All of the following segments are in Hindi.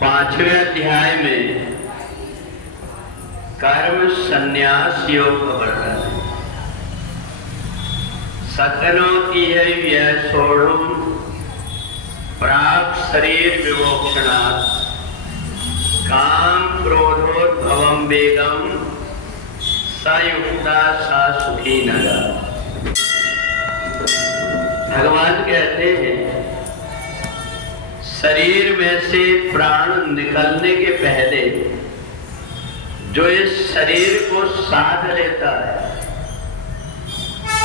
5वें अध्याय में कर्म संन्यास योग का वर्णन है। सकनोति यह सोढ़ुम प्राप्त शरीर विमोक्षणात् काम क्रोधोद्भवम वेगम सयुक्ता सा सुखी नगा। भगवान कहते हैं शरीर में से प्राण निकलने के पहले जो इस शरीर को साध लेता है,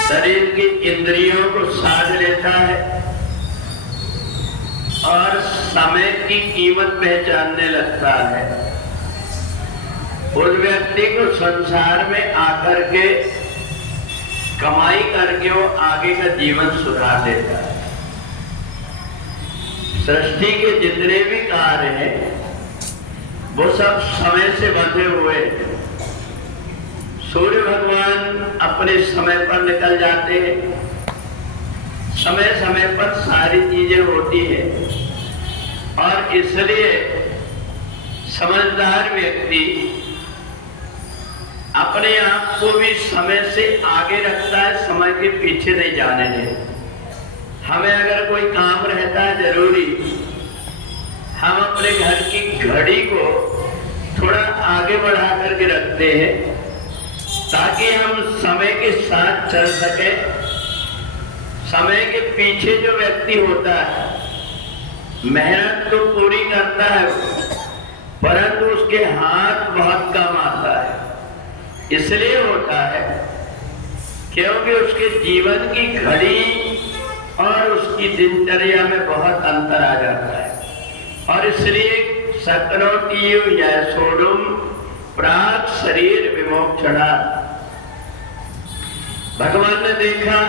शरीर की इंद्रियों को साध लेता है और समय की कीमत पहचानने लगता है, उस व्यक्ति को संसार में आकर के कमाई करके वो आगे का जीवन सुधार लेता है। सृष्टि के जितने भी कार्य हैं वो सब समय से बंधे हुए। सूर्य भगवान अपने समय पर निकल जाते हैं, समय समय पर सारी चीजें होती है और इसलिए समझदार व्यक्ति अपने आप को भी समय से आगे रखता है, समय के पीछे नहीं जाने देता। हमें अगर कोई काम रहता है जरूरी, हम अपने घर की घड़ी को थोड़ा आगे बढ़ा करके रखते हैं ताकि हम समय के साथ चल सके। समय के पीछे जो व्यक्ति होता है मेहनत तो पूरी करता है परंतु उसके हाथ बहुत कम आता है। इसलिए होता है क्योंकि उसके जीवन की घड़ी और उसकी दिनचर्या में बहुत अंतर आ जाता है। और इसलिए सकनोति यह सोढ़ुम प्राप्त शरीर विमोक्षणा। भगवान ने देखा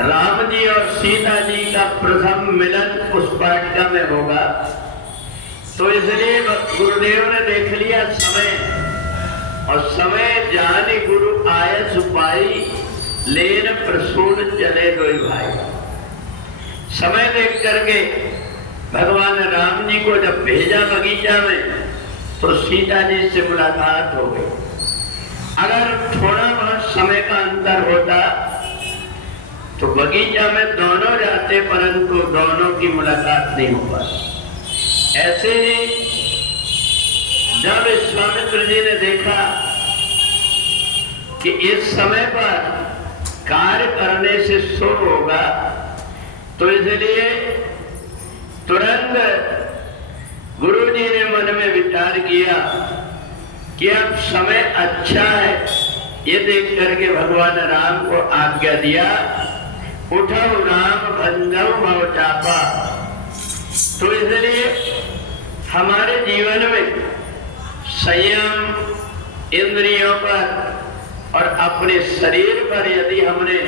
राम जी और सीता जी का प्रथम मिलन पुष्पाटिका में होगा, तो इसलिए गुरुदेव ने देख लिया समय, और समय जाने गुरु आए सुपाई लेन प्रसून चले दो भाई। समय देख करके भगवान राम जी को जब भेजा बगीचा में तो सीता जी से मुलाकात हो गई। अगर थोड़ा बहुत समय का अंतर होता तो बगीचा में दोनों जाते परंतु दोनों की मुलाकात नहीं हो पाती। ऐसे ही जब विश्वामित्र जी ने देखा कि इस समय पर कार्य करने से शुभ होगा तो इसलिए तुरंत गुरु जी ने मन में विचार किया कि अब समय अच्छा है। ये देख करके भगवान राम को आज्ञा दिया, उठो राम भंजो भव चापा। तो इसलिए हमारे जीवन में संयम इंद्रियों पर और अपने शरीर पर यदि हमने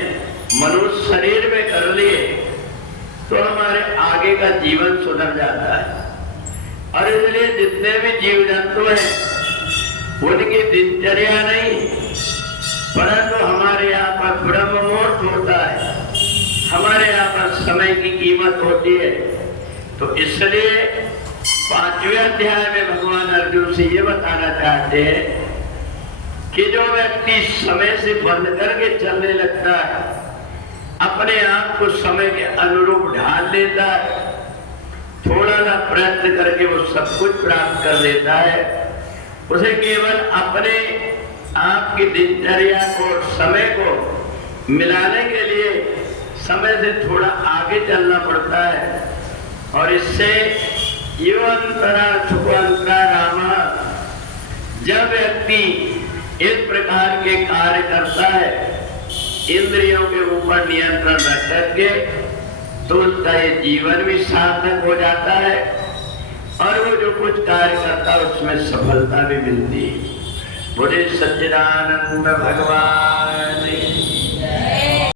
मनुष्य शरीर में कर लिए तो हमारे आगे का जीवन सुधर जाता है। और इसलिए जितने भी जीव जंतु हैं उनकी दिनचर्या नहीं परंतु हमारे यहाँ पर ब्रह्म मुहूर्त होता है, हमारे यहाँ पर समय की कीमत होती है। तो इसलिए 5वें अध्याय में भगवान अर्जुन से ये बताना चाहते हैं कि जो व्यक्ति समय से बंध करके चलने लगता है, अपने आप को समय के अनुरूप ढाल लेता है, थोड़ा सा प्रयत्न करके वो सब कुछ प्राप्त कर लेता है। उसे केवल अपने आप की दिनचर्या को, समय को मिलाने के लिए समय से थोड़ा आगे चलना पड़ता है। और इससे युवंतरा सुखवंतरा रामा, जब व्यक्ति इस प्रकार के कार्य करता है इंद्रियों के ऊपर नियंत्रण रख करके, तो उसका ये जीवन भी सार्थक हो जाता है और वो जो कुछ कार्य करता है उसमें सफलता भी मिलती है। बोले सच्चिदानंद भगवान।